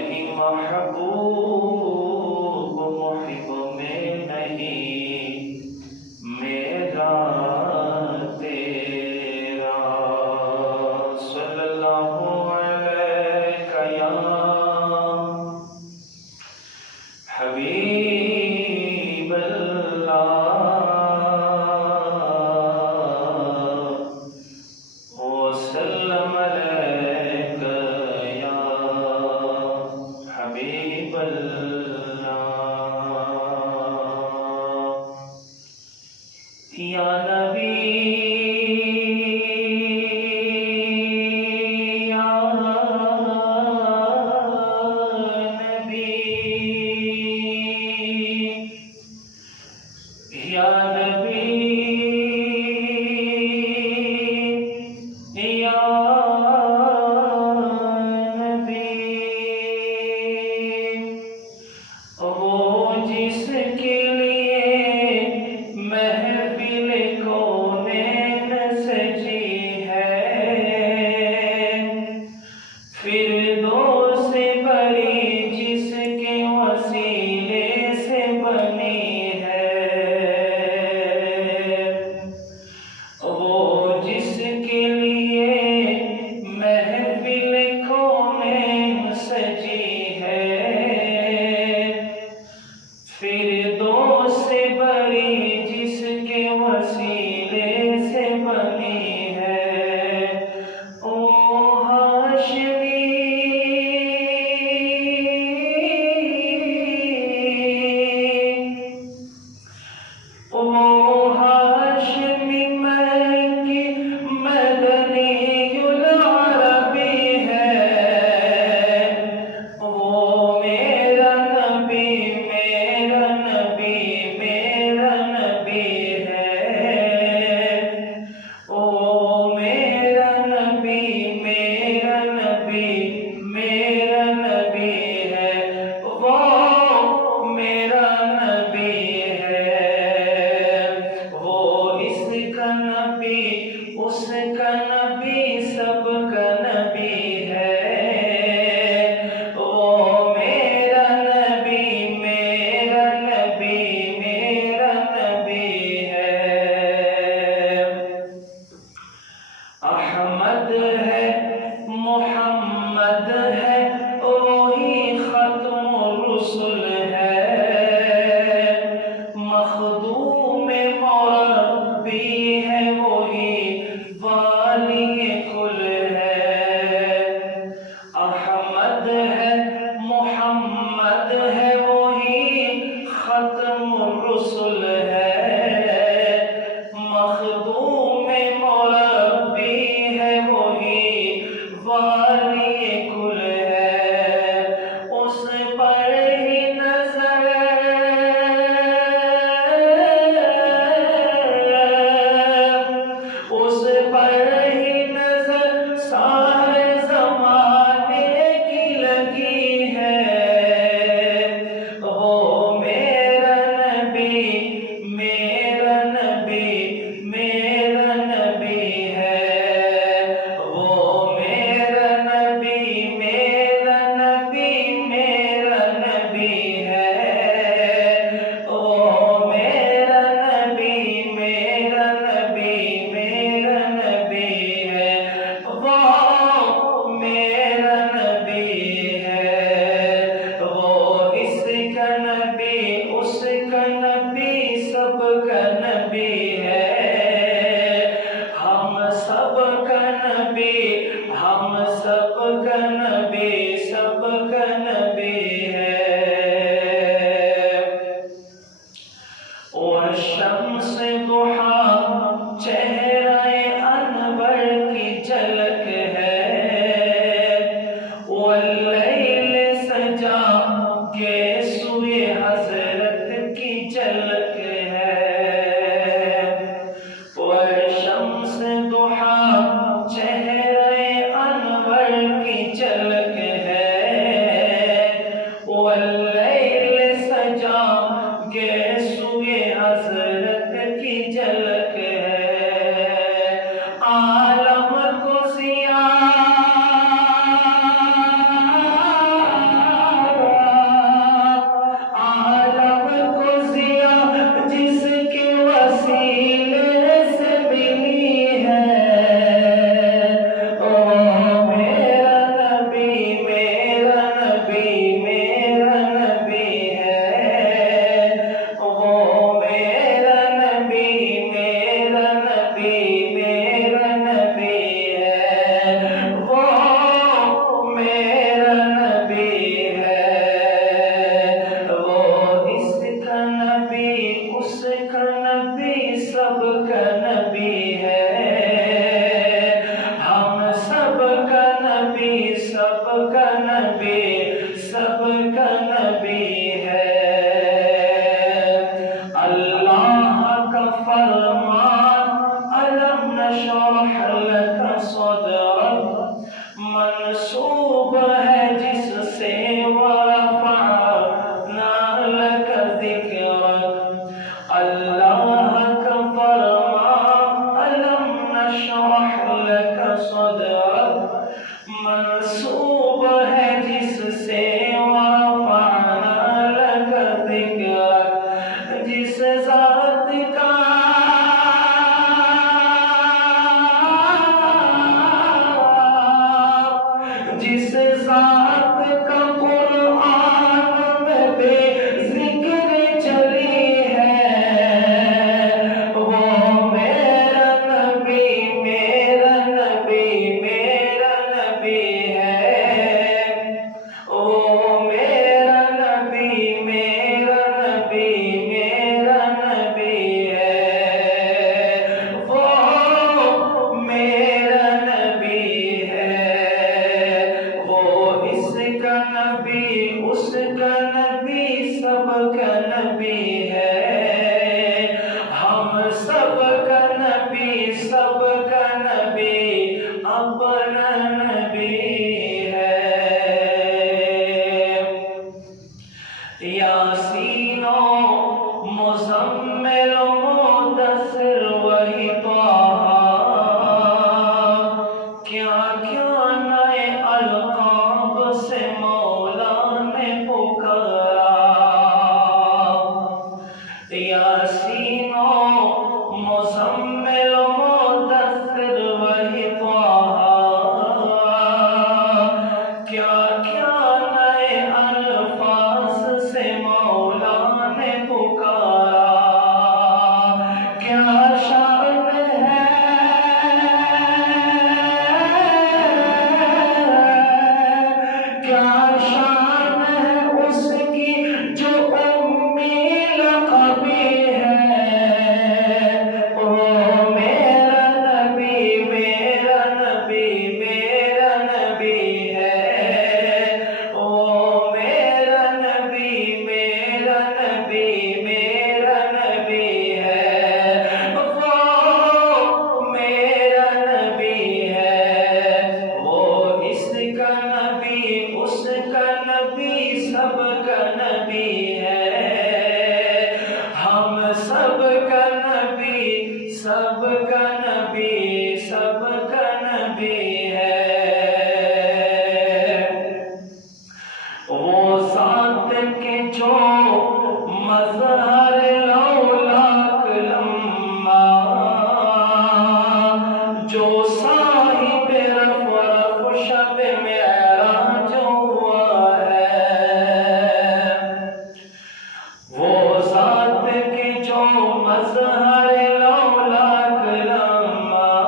نہیں محبوب محب میں نہیں میرا تیرا صلی اللہ علیہ یا حبیب اللہ وسلم علیک یا حبیب اللہ یا نبی یا نبی یا نبی یا نبی وہ جس کے لیے محفل کونین سجی ہے فردوس بڑی جس کے وسیلے سے بنی ہے وہ جس کے لیے محفل کونین سجی ہے فردوس بڑی جس کے وسیلے سے بنی ہے وہ ہاشمی وہ ہاشمی مکی مدنی العربی ہے وہ میرا نبی میرا نبی میرا نبی ہے وہ میرا نبی میرا نبی میرا نبی ہے وہ میرا نبی ہے وہ اس کا نبی اس کا نبی سب کا نبی ہے وہ میرا نبی میرا نبی میرا نبی ہے احمد ہے محمد ہے وہی ختم الرسل ہے مخدوم مربی ہے وہی والی کل ہے احمد ہے محمد ہے وہی ختم الرسل ہے مخدوم مربی ہے وہی والی کل ہے اس پر ہی نظر اس پر ہی نظر سارے زمانے کی لگی ہے وہ میرا نبی میرا نبی میرا نبی ہے وہ میرا نبی میرا نبی میرا نبی ہے وہ میرا نبی میرا نبی میرا نبی ہے وہ میرا نبی ہے وہ اس کا نبی اس کا نبی سب کا نبی ہے ہم سب کا نبی ہم سب کا نبی سب کا نبی ہے اور شمس ضحا چہرہ انور کی جھلک ہے واللیل سجا کے سوئے حضرت کی جھلک ہے اور شمس ضحا چہرہ انور کی جھلک ہے واللیل سجا کے سوئے حضرت کی جھلک ہے عالم کو سیاہ یاسین و مزمل و مدثر وہی طٰہٰ، کیا کیا نئے القاب سے مولا نے پکارا۔ یاسین و مزمل و مدثر وہی طٰہٰ، کیا کیا نئے الفاظ سے مولا نے پکارا۔ کیا شان ہے، کیا شان ہے اس کی جو امی لقبی ہے۔ او میرا نبی، میرا نبی، میرا نبی ہے۔ او میرا نبی، میرا نبی، میرا نبی ہے۔ وہ میرا نبی ہے، وہ اس کا نبی، اس کا نبی، سب کا نبی ہے۔ ہم سب کا نبی، سب کا نبی، سب کا نبی ہے۔ وہ ذات کے جو مظہر لولاک لمبا، جو صاحب رفع شب معراج ہوا ہے۔ وہ ذات کے جو مظہر لولاک لمبا،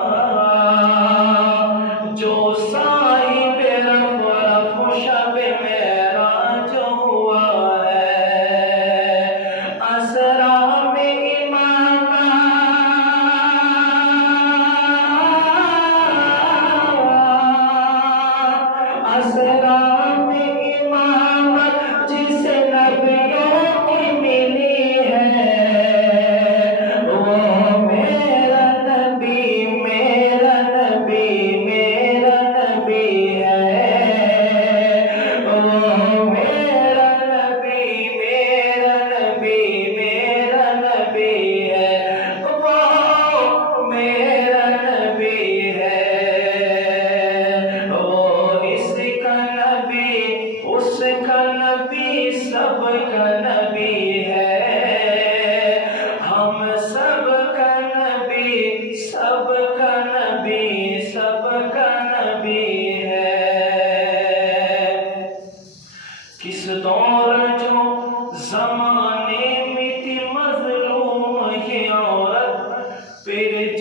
جو صاحب رفع شب معراج ہوا ہے۔ اسرا میں امامت، اسرا میں امامت جسے نبیوں کی ملی ہے۔ وہ میرا نبی، میرا نبی، میرا نبی ہے۔ وہ میرا نبی، میرا نبی، میرا نبی ہے۔ وہ میرا نبی ہے، وہ اس کا نبی، اس کا نبی، سب کا نبی ہے۔ ہم سب کا نبی، سب کا نبی، سب کا نبی ہے۔ کس دور جو زمانے میں تھی مظلوم یہ عورت، پھر